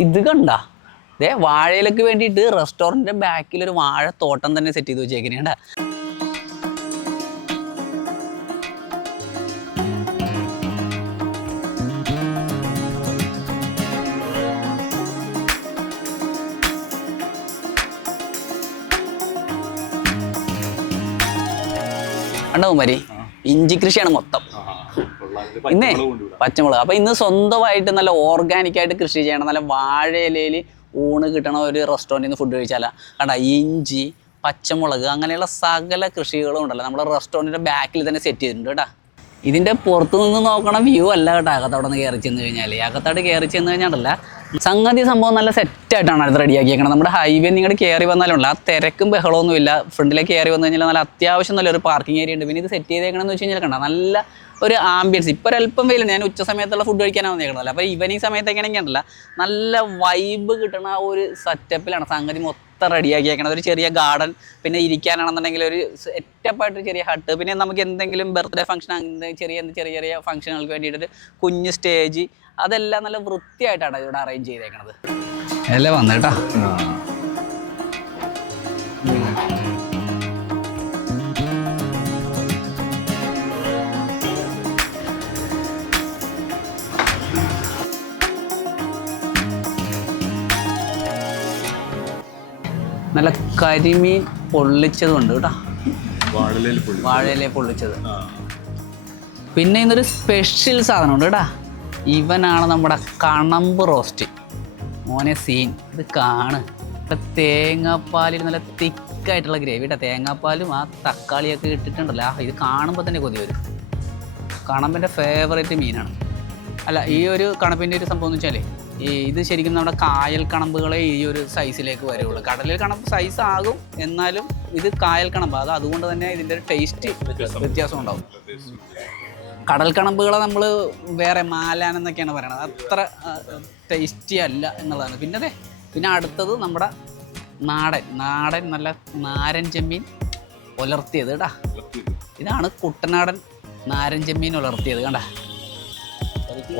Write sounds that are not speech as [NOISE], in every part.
ഇത് കണ്ട? ദേ വാഴയിലേക്ക് വേണ്ടിയിട്ട് റെസ്റ്റോറന്റിന്റെ ബാക്കിൽ ഒരു വാഴ തോട്ടം തന്നെ സെറ്റ് ചെയ്ത് വെച്ചേക്കണേണ്ട ഉണ്ടാവും മരി ഇഞ്ചി കൃഷിയാണ് മൊത്തം. ഇന്നേ പച്ചമുളക് അപ്പൊ ഇന്ന് സ്വന്തമായിട്ട് നല്ല ഓർഗാനിക് ആയിട്ട് കൃഷി ചെയ്യണം. നല്ല വാഴയിലയിൽ ഊണ് കിട്ടണ ഒരു റെസ്റ്റോറന്റിൽ നിന്ന് ഫുഡ് കഴിച്ചാല. കണ്ട ഇഞ്ചി പച്ചമുളക് അങ്ങനെയുള്ള സകല കൃഷികളും ഉണ്ടല്ലോ. നമ്മുടെ റെസ്റ്റോറന്റിന്റെ ബാക്കിൽ തന്നെ സെറ്റ് ചെയ്തിട്ടുണ്ട് കേട്ടാ. ഇതിന്റെ പുറത്തു നിന്ന് നോക്കണ വ്യൂ അല്ല കേട്ടോ അകത്തോടെ നിന്ന് കയറി ചെന്ന് കഴിഞ്ഞാൽ അകത്തോട് കയറി ചെന്ന് കഴിഞ്ഞാലല്ല സംഗതി സംഭവം നല്ല സെറ്റായിട്ടാണ് അത് റെഡിയാക്കിയേക്കണം നമ്മുടെ ഹൈവേ നിങ്ങളുടെ കയറി വന്നാലുണ്ട്. ആ തിരക്കും ബഹളമൊന്നും ഇല്ല. ഫ്രണ്ടിലേക്ക് കയറി വന്നു കഴിഞ്ഞാൽ നല്ല അത്യാവശ്യം നല്ലൊരു പാർക്കിംഗ് ഏരിയ ഉണ്ട്. പിന്നെ ഇത് സെറ്റ് ചെയ്തേക്കണമെന്ന് വെച്ച് കഴിഞ്ഞാൽ കണ്ട നല്ല ഒരു ആംബിയൻസ് ഇപ്പോൾ ഒരല്പം വെയിലുണ്ട് ഞാൻ ഉച്ച സമയത്തുള്ള ഫുഡ് കഴിക്കാനാണ് വന്നേക്കണത്. അപ്പോൾ ഈവനിങ് സമയത്തേക്കാണെങ്കിൽ ഉണ്ടല്ല നല്ല വൈബ് കിട്ടണ ആ ഒരു സെറ്റപ്പിലാണ് സംഗതി മൊത്തം റെഡിയാക്കിയേക്കണത്. ഒരു ചെറിയ ഗാർഡൻ പിന്നെ ഇരിക്കാനാണെന്നുണ്ടെങ്കിൽ ഒരു സെറ്റപ്പായിട്ട് ഒരു ചെറിയ ഹട്ട്. പിന്നെ നമുക്ക് എന്തെങ്കിലും ബർത്ത്ഡേ ഫംഗ്ഷൻ ചെറിയ ചെറിയ ചെറിയ ഫംഗ്ഷനുകൾക്ക് വേണ്ടിയിട്ടൊരു കുഞ്ഞ് സ്റ്റേജ് അതെല്ലാം നല്ല വൃത്തിയായിട്ടാണ് ഇവിടെ അറേഞ്ച് ചെയ്തേക്കണത്. അല്ലേ വന്നേട്ടാ നല്ല കരിമീൻ പൊള്ളിച്ചത് ഉണ്ട് കേട്ടോ. വാഴയിലെ പൊള്ളിച്ചത്. പിന്നെ ഇന്നൊരു സ്പെഷ്യൽ സാധനമുണ്ട് കേട്ടാ. ഇവനാണ് നമ്മുടെ കണമ്പ് റോസ്റ്റ് മോനെ സീൻ ഇത് കാണ്. തേങ്ങാപ്പാലിൽ നല്ല തിക്കായിട്ടുള്ള ഗ്രേവി കേട്ടോ തേങ്ങാപ്പാലും ആ തക്കാളിയൊക്കെ ഇട്ടിട്ടുണ്ടല്ലോ. ആ, ഇത് കാണുമ്പോൾ തന്നെ കൊതി വരും. കണമ്പിന്റെ ഫേവറേറ്റ് മീനാണ്. അല്ല ഈ ഒരു കണപ്പിന്റെ ഒരു സംഭവം എന്ന് വെച്ചാലേ ഈ ഇത് ശരിക്കും നമ്മുടെ കായൽ കണമ്പുകളെ ഈ ഒരു സൈസിലേക്ക് വരുള്ളൂ. കടലിൽ കണമ്പ് സൈസ് ആകും എന്നാലും ഇത് കായൽ കണമ്പ്. അത് അതുകൊണ്ട് തന്നെ ഇതിന്റെ ഒരു ടേസ്റ്റ് വ്യത്യാസം. ഉണ്ടാവും. കടൽ കണമ്പുകളെ നമ്മൾ വേറെ മാലാൻ എന്നൊക്കെയാണ് പറയണത്. അത്ര ടേസ്റ്റി അല്ല എന്നുള്ളതാണ്. പിന്നെ അതെ പിന്നെ അടുത്തത് നമ്മുടെ നാടൻ. നാടൻ നല്ല നാരൻ ചെമ്മീൻ ഉലർത്തിയത് കേട്ടാ ഇതാണ് കുട്ടനാടൻ നാരൻ ചെമ്മീൻ ഉലർത്തിയത് കണ്ട?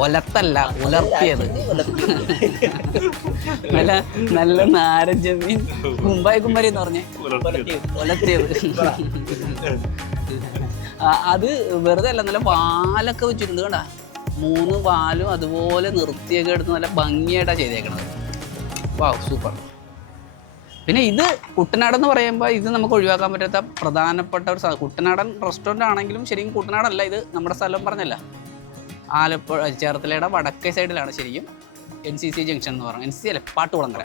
ഒലത്തല്ല ഉലർത്തിയത്. [LAUGHS] നല്ല നല്ല നാരൻ മീൻ കുമ്പായി കുമ്പരി എന്ന് പറഞ്ഞേ. ഒലത്തിയത് അത് വെറുതെ അല്ല നല്ല വാലൊക്കെ വെച്ചിട്ടുണ്ട് കണ്ടാ. മൂന്ന് വാലും അതുപോലെ നിർത്തിയൊക്കെ എടുത്ത് നല്ല ഭംഗിയായിട്ടാണ് ചെയ്തേക്കണത്. വാ സൂപ്പർ. പിന്നെ ഇത് കുട്ടനാട് എന്ന് പറയുമ്പോൾ ഇത് നമുക്ക് ഒഴിവാക്കാൻ പറ്റാത്ത പ്രധാനപ്പെട്ട ഒരു കുട്ടനാടൻ റെസ്റ്റോറന്റ് ആണെങ്കിലും ശരിക്കും കുട്ടനാടല്ല ഇത് നമ്മുടെ സ്ഥലം പറഞ്ഞല്ല. ആലപ്പുഴ ചേർത്തലയുടെ വടക്കേ സൈഡിലാണ് ശരിക്കും എൻ സി സി ജംഗ്ഷൻ എന്ന് പറഞ്ഞു എൻ സി സി അല്ലെ പാട്ടുകുളങ്ങര.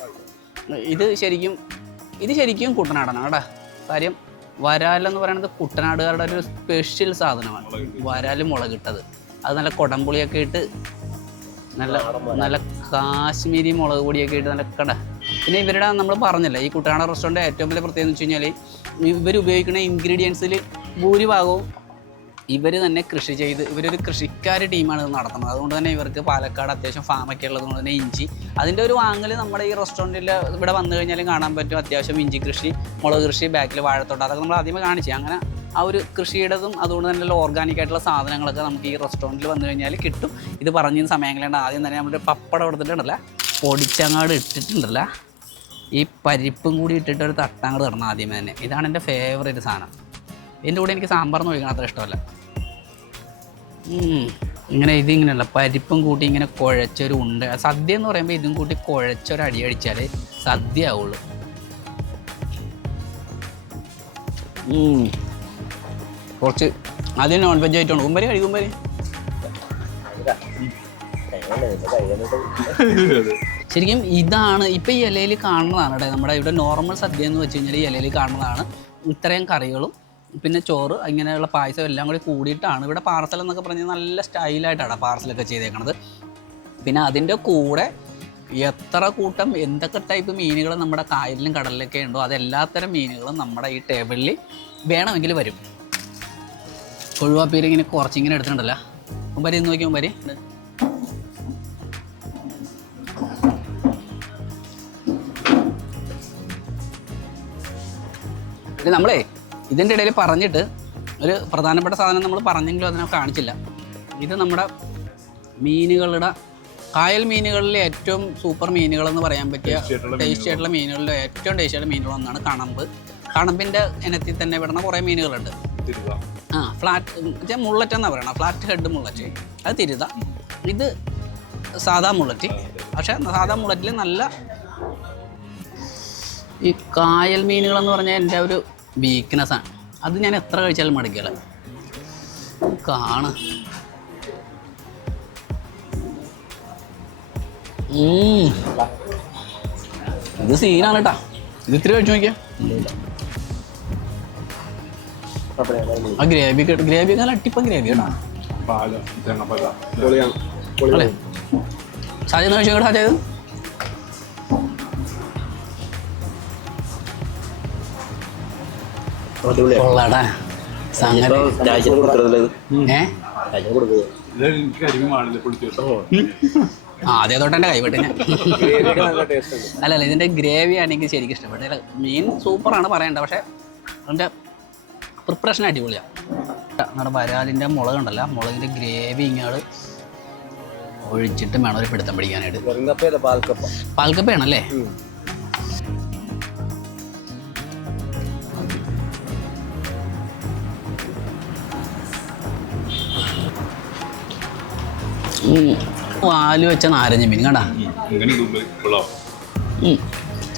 ഇത് ശരിക്കും ഇത് ശരിക്കും കുട്ടനാടാണ് കേട്ടോ. കാര്യം വരാലെന്ന് പറയുന്നത് കുട്ടനാടുകാരുടെ ഒരു സ്പെഷ്യൽ സാധനമാണ്. വരാൽ മുളകിട്ടത്. അത് നല്ല കൊടംപുളിയൊക്കെ ഇട്ട് നല്ല നല്ല കാശ്മീരി മുളക് പൊടിയൊക്കെ ഇട്ട് നല്ല കട പിന്നെ ഇവരുടെ നമ്മൾ പറഞ്ഞില്ല ഈ കുട്ടനാട് റെസ്റ്റോറന്റ് ഏറ്റവും വലിയ പ്രത്യേകത എന്ന് വെച്ച് കഴിഞ്ഞാൽ ഇവർ ഉപയോഗിക്കുന്ന ഇൻഗ്രീഡിയൻസിൽ ഭൂരിഭാഗവും ഇവർ തന്നെ കൃഷി ചെയ്ത് ഇവരൊരു കൃഷിക്കാർ ടീമാണ് ഇത് നടത്തുന്നത്. അതുകൊണ്ട് തന്നെ ഇവർക്ക് പാലക്കാട് അത്യാവശ്യം ഫാമൊക്കെ ഉള്ളത് കൊണ്ട് തന്നെ ഇഞ്ചി. അതിന്റെ ഒരു വാങ്ങൽ നമ്മുടെ ഈ റെസ്റ്റോറന്റിൽ ഇവിടെ വന്നു കഴിഞ്ഞാലും കാണാൻ പറ്റും. അത്യാവശ്യം ഇഞ്ചി കൃഷി മുളക് കൃഷി ബാക്കിൽ വാഴത്തോട്ടം അതൊക്കെ നമ്മൾ ആദ്യമേ കാണിച്ചു. അങ്ങനെ ആ ഒരു കൃഷിയുടേതും അതുകൊണ്ട് തന്നെ ഓർഗാനിക് ആയിട്ടുള്ള സാധനങ്ങളൊക്കെ നമുക്ക് ഈ റെസ്റ്റോറന്റിൽ വന്നു കഴിഞ്ഞാൽ കിട്ടും. ഇത് പറഞ്ഞ സമയങ്ങളുണ്ട് ആദ്യം തന്നെ നമ്മുടെ പപ്പടം കൊടുത്തിട്ടുണ്ടല്ല പൊടിച്ചങ്ങാട് ഇട്ടിട്ടുണ്ടല്ല? ഈ പരിപ്പും കൂടി ഇട്ടിട്ട് ഒരു തട്ടാങ്ങട് തരണം ആദ്യമേ തന്നെ. ഇതാണ് എന്റെ ഫേവറേറ്റ് സാധനം. ഇതിന്റെ കൂടെ എനിക്ക് സാമ്പാർ ഒഴിക്കണം അത്ര ഇഷ്ടമല്ല. ഇങ്ങനെ ഇത് ഇങ്ങനെയല്ല പരിപ്പും കൂട്ടി ഇങ്ങനെ കുഴച്ചൊരു ഉണ്ട്. സദ്യ എന്ന് പറയുമ്പോൾ ഇതും കൂട്ടി കുഴച്ചൊരു അടി അടിച്ചാൽ സദ്യ ആവുള്ളൂ. കുറച്ച് ആദ്യം നോൺ വെജ് ആയിട്ടുണ്ട് കുമ്പരി കഴിക്കുമ്പരി ശരിക്കും ഇതാണ് ഇപ്പം ഈ ഇലയിൽ കാണുന്നതാണ് കേട്ടോ. നമ്മുടെ ഇവിടെ നോർമൽ സദ്യ എന്ന് വെച്ച് കഴിഞ്ഞാൽ ഈ ഇലയിൽ കാണുന്നതാണ്. ഇത്രയും കറികളും പിന്നെ ചോറ് അങ്ങനെയുള്ള പായസം എല്ലാം കൂടി കൂടിയിട്ടാണ് ഇവിടെ പാർസൽ എന്നൊക്കെ പറഞ്ഞാൽ നല്ല സ്റ്റൈലായിട്ടാണ് പാർസലൊക്കെ ചെയ്തേക്കണത്. പിന്നെ അതിന്റെ കൂടെ എത്ര കൂട്ടം എന്തൊക്കെ ടൈപ്പ് മീനുകൾ നമ്മുടെ കായലിലും കടലിലൊക്കെ ഉണ്ടോ അതെല്ലാത്തരം മീനുകളും നമ്മുടെ ഈ ടേബിളിൽ വേണമെങ്കിൽ വരും. കൊഴുവാപ്പീര് ഇങ്ങനെ കുറച്ചിങ്ങനെ എടുത്തിട്ടുണ്ടല്ലോ. വരി നോക്കി ഇത് നമ്മളേ ഇതിന്റെ ഇടയിൽ പറഞ്ഞിട്ട് ഒരു പ്രധാനപ്പെട്ട സാധനം നമ്മൾ പറഞ്ഞെങ്കിലും അതിനെ കാണിച്ചില്ല. ഇത് നമ്മുടെ മീനുകളുടെ കായൽ മീനുകളിൽ ഏറ്റവും സൂപ്പർ മീനുകളെന്ന് പറയാൻ പറ്റിയ ടേസ്റ്റി ആയിട്ടുള്ള മീനുകളിൽ ഏറ്റവും ടേസ്റ്റി ആയിട്ടുള്ള മീനുകളൊന്നാണ് കണമ്പ്. കണമ്പിന്റെ ഇനത്തിൽ തന്നെ വിടുന്ന കുറേ മീനുകളുണ്ട്. ആ ഫ്ലാറ്റ് മുള്ളറ്റ് എന്നാണ് പറയണം ഫ്ലാറ്റ് ഹെഡ് മുള്ളറ്റ് അത് തിരുത. ഇത് സാധാ മുള്ളറ്റ് പക്ഷേ സാധാ മുള്ളറ്റിൽ നല്ല ഈ കായൽ മീനുകളെന്ന് പറഞ്ഞാൽ എന്റെ ഒരു വീക്ക്നെസ് ആണ് അത് ഞാൻ എത്ര കഴിച്ചാലും മടുക്കില്ല കാണ്. ഇത് സീനാണ് കേട്ടാ ഇത് ഇത്തിരി കഴിച്ചു നോക്കിയാ. ആ ഗ്രേവി ഗ്രേവി നല്ല അട്ടിപ്പം ഗ്രേവി കേട്ടോ. അല്ലേ? സാധ്യത കഴിച്ചു? കേട്ടോ സാധ്യത കൊള്ളാടാ. സംഗതി അല്ലല്ല ഇതിന്റെ ഗ്രേവി ആണെങ്കിൽ പാടില്ല പൊളിച്ചു ആ അതേ തൊട്ട് എന്റെ കൈവിട്ട് ഞാൻ അല്ല അല്ല ഇതിന്റെ ഗ്രേവിയാണ് എനിക്ക് ശരിക്കും ഇഷ്ടപ്പെട്ടത് മീൻ സൂപ്പറാണ് പറയണ്ട പക്ഷേ അതിന്റെ പ്രിപ്പറേഷൻ അടിപൊളിയാണ് നമ്മുടെ വരാലിന്റെ മുളക് ഉണ്ടല്ലോ മുളകിന്റെ മുളകിന്റെ ഗ്രേവി ഇങ്ങോട്ട് ഒഴിച്ചിട്ട് വേണം ഒരു പിടുത്തം പിടിക്കാനായിട്ട്. പാൽക്കപ്പ. പാൽക്കപ്പയാണല്ലേ? വാൽ വെച്ച നാരഞ്ഞ മീൻ കണ്ടാ?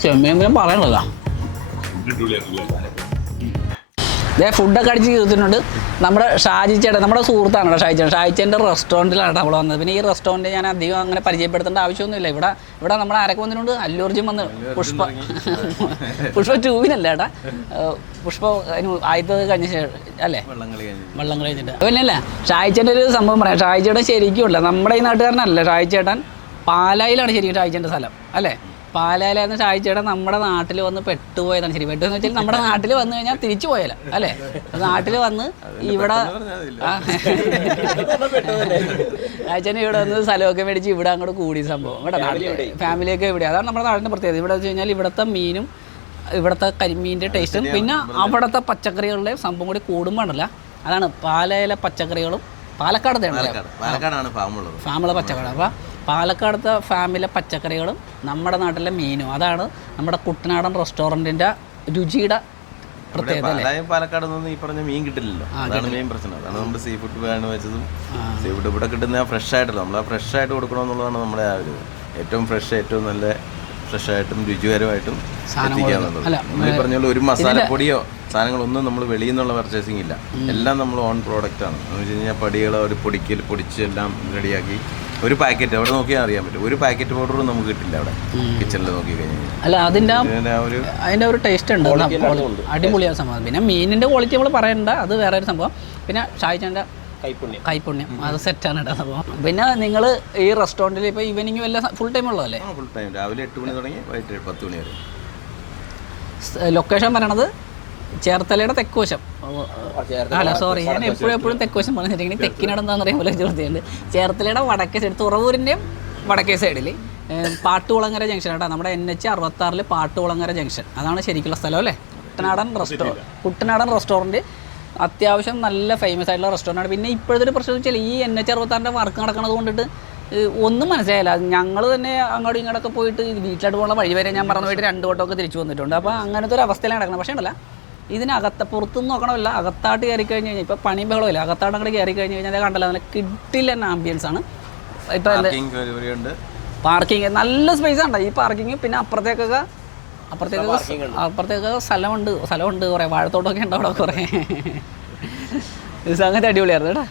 ചെമ്മീൻ പിന്നെ പറയണല്ലോ ഇതേ ഫുഡൊക്കെ അടിച്ച് തീർത്തിട്ടുണ്ട് നമ്മുടെ ഷാജി ചേട്ടൻ നമ്മുടെ സുഹൃത്താണ് കേട്ടോ ഷാജി ചേട്ടൻ. ഷാജി ചേട്ടന്റെ റെസ്റ്റോറന്റിലാണ് നമ്മൾ വന്നത്. പിന്നെ ഈ റെസ്റ്റോറന്റ് ഞാൻ അധികം അങ്ങനെ പരിചയപ്പെടുത്തേണ്ട ആവശ്യമൊന്നുമില്ല. ഇവിടെ ഇവിടെ നമ്മുടെ ആരൊക്കെ വന്നിട്ടുണ്ട്? അല്ലൂർജും വന്ന്. പുഷ്പ പുഷ്പ ടൂവിനല്ല ഏട്ടാ പുഷ്പ അതിന് ആദ്യത്തെ കഴിഞ്ഞ ശേഷം അല്ലേ? വെള്ളം കഴിഞ്ഞിട്ട്. പിന്നല്ല ഷായിച്ചേട്ടൻ ഒരു സംഭവം പറയാം. ഷായിച്ചേട്ടൻ ശരിക്കും ഉള്ള നമ്മുടെ ഈ നാട്ടുകാരനല്ല ഷായിച്ചേട്ടൻ പാലായിലാണ് ശരിക്കും ഷായിച്ചേട്ടന്റെ സ്ഥലം. അല്ലേ? പാലായിലായിരുന്നു ഷായിച്ചേട്ടൻ നമ്മുടെ നാട്ടിൽ വന്ന് പെട്ടുപോയതാണ്. ശരി പെട്ടു എന്ന് വെച്ചാൽ നമ്മുടെ നാട്ടിൽ വന്നു കഴിഞ്ഞാൽ തിരിച്ചു പോയല്ല അല്ലേ? നാട്ടിൽ വന്ന് ഇവിടെ. ഷായിച്ചേട്ടൻ ഇവിടെ വന്ന് സ്ഥലമൊക്കെ മേടിച്ച് ഇവിടെ അങ്ങോട്ട് കൂടി സംഭവം. ഇവിടെ ഫാമിലിയൊക്കെ ഇവിടെ അതാണ് നമ്മുടെ നാടിന്റെ പ്രത്യേകത. ഇവിടെ വെച്ച് കഴിഞ്ഞാൽ ഇവിടുത്തെ മീനും ഇവിടുത്തെ കരിമീന്റെ ടേസ്റ്റും പിന്നെ അവിടുത്തെ പച്ചക്കറികളുടെ സംഭവം കൂടി കൂടുമ്പോഴല്ല. അതാണ് പാലയിലെ പച്ചക്കറികളും പാലക്കാടത്തെ പാലക്കാടാണ് ഫാമുള്ളത് ഫാമുള്ള പച്ചക്കറി. അപ്പോൾ പാലക്കാടത്തെ ഫാമിലെ പച്ചക്കറികളും നമ്മുടെ നാട്ടിലെ മീനും. അതാണ് നമ്മുടെ കുട്ടനാടൻ റെസ്റ്റോറന്റിന്റെ രുചിയുടെ പാലക്കാട് നിന്ന് ഈ പറഞ്ഞ മീൻ കിട്ടില്ലല്ലോ. അതാണ് മെയിൻ പ്രശ്നം. അതാണ് നമ്മുടെ സീ ഫുഡ് വേണം വെച്ചതും സീ ഫുഡ് ഇവിടെ കിട്ടുന്ന ഫ്രഷ് ആയിട്ടല്ല. നമ്മൾ ഫ്രഷ് ആയിട്ട് കൊടുക്കണമെന്നുള്ളതാണ് നമ്മുടെ ആ ഒരു ഏറ്റവും ഫ്രഷ് ഏറ്റവും നല്ല ഫ്രഷ് ആയിട്ടും രുചികരമായിട്ടും എത്തിക്കാന്നുള്ളത് അല്ല, നമ്മൾ പറഞ്ഞ ഒരു മസാലപ്പൊടിയോ സാധനങ്ങളൊന്നും നമ്മൾ വെളിയിൽ നിന്നുള്ള പർച്ചേസിങ് ഇല്ല. എല്ലാം നമ്മൾ ഓൺ പ്രോഡക്റ്റ് ആണ്. എന്ന് വെച്ച് കഴിഞ്ഞാൽ പടികൾ ഒരു പൊടിക്കൽ പൊടിച്ച് എല്ലാം റെഡിയാക്കി ഒരു പാക്കറ്റ് അവിടെ നോക്കിയാൽ അറിയാൻ പറ്റും. ഒരു പാക്കറ്റ് പൗഡറും നമുക്ക് കിട്ടില്ല അവിടെ. കിച്ചണിൽ നോക്കി കഴിഞ്ഞാൽ. അല്ല ഒരു ടേസ്റ്റ് ഉണ്ട്. അടിപൊളിയാണ് സംഭവം. പിന്നെ മീനിന്റെ ക്വാളിറ്റി നമ്മൾ പറയണ്ട. അത് വേറെ ഒരു സംഭവം. പിന്നെ ഷായിച്ചാന്റെ കൈപ്പുണ്യം. കൈപ്പുണ്യം. അത് സെറ്റാണ് ഇടാൻ അപ്പോൾ പിന്നെ നിങ്ങൾ ഈ റെസ്റ്റോറന്റിൽ ഇപ്പോൾ ഈവനിങ് വല്ല ഫുൾ ടൈം ഉള്ളതല്ലേ? ഫുൾ ടൈം രാവിലെ എട്ട് മണി തുടങ്ങി വൈകിട്ട് പത്ത് മണി വരെ. ലൊക്കേഷൻ പറയണത് ചേർത്തലയുടെ തെക്കുവശം. അല്ല സോറി ഞാൻ എപ്പോഴും എപ്പോഴും തെക്കുവശം പറഞ്ഞിട്ടുണ്ടെങ്കിൽ തെക്കിനടന്താന്ന് അറിയാൻ പോലെ ചോദ്യമുണ്ട് ചേർത്തലയുടെ വടക്കേ സൈഡ് തുറവൂരിന്റെയും വടക്കേ സൈഡിൽ പാട്ടുകുളങ്ങര ജംഗ്ഷൻ കേട്ടോ. നമ്മുടെ എൻ എച്ച് അറുപത്താറിൽ പാട്ടുകുളങ്ങര ജംഗ്ഷൻ അതാണ് ശരിക്കുള്ള സ്ഥലം അല്ലേ? കുട്ടനാടൻ റെസ്റ്റോറന്റ് കുട്ടനാടൻ റെസ്റ്റോറന്റ് അത്യാവശ്യം നല്ല ഫേമസ് ആയിട്ടുള്ള റെസ്റ്റോറന്റ് ആണ്. പിന്നെ ഇപ്പോഴത്തെ ഒരു പ്രശ്നം വെച്ചാൽ ഈ എൻ എച്ച് അറുപത്താറിന്റെ വർക്ക് നടക്കുന്നത് കൊണ്ടിട്ട് ഒന്നും മനസ്സിലായില്ല. ഞങ്ങൾ തന്നെ അങ്ങോട്ടും ഇങ്ങോട്ടൊക്കെ പോയിട്ട് വീട്ടിലോട്ട് പോകുന്ന വഴി വരെ ഞാൻ മറന്നു പോയിട്ട് രണ്ട് വട്ടമൊക്കെ തിരിച്ചു വന്നിട്ടുണ്ട്. അപ്പോൾ അങ്ങനത്തെ ഒരു അവസ്ഥയിലാണ് നടക്കുന്നത് പക്ഷേ ഉണ്ടല്ല ഇതിനകത്ത് പുറത്തുനിന്ന് നോക്കണമല്ല അകത്താട്ട് കയറി കഴിഞ്ഞ് കഴിഞ്ഞാൽ ഇപ്പോൾ പണി ബഹളമില്ല അകത്താട്ട് അങ്ങോട്ട് കയറി കഴിഞ്ഞ് കഴിഞ്ഞാൽ കണ്ടല്ലോ നല്ല കിട്ടില്ല ആംബിയൻസ് ആണ്. ഇപ്പോൾ പാർക്കിംഗ് നല്ല സ്പേസ് ഉണ്ട് ഈ പാർക്കിംഗ് പിന്നെ അപ്പുറത്തേക്കൊക്കെ അപ്പുറത്തേക്കൊക്കെ അപ്പുറത്തേക്ക് സ്ഥലമുണ്ട്. സ്ഥലമുണ്ട് കുറേ. വാഴത്തോട്ടൊക്കെ ഉണ്ട് അവിടെ കുറേ. [LAUGHS] സംഗതി അടിപൊളിയായിരുന്നു കേട്ടോ.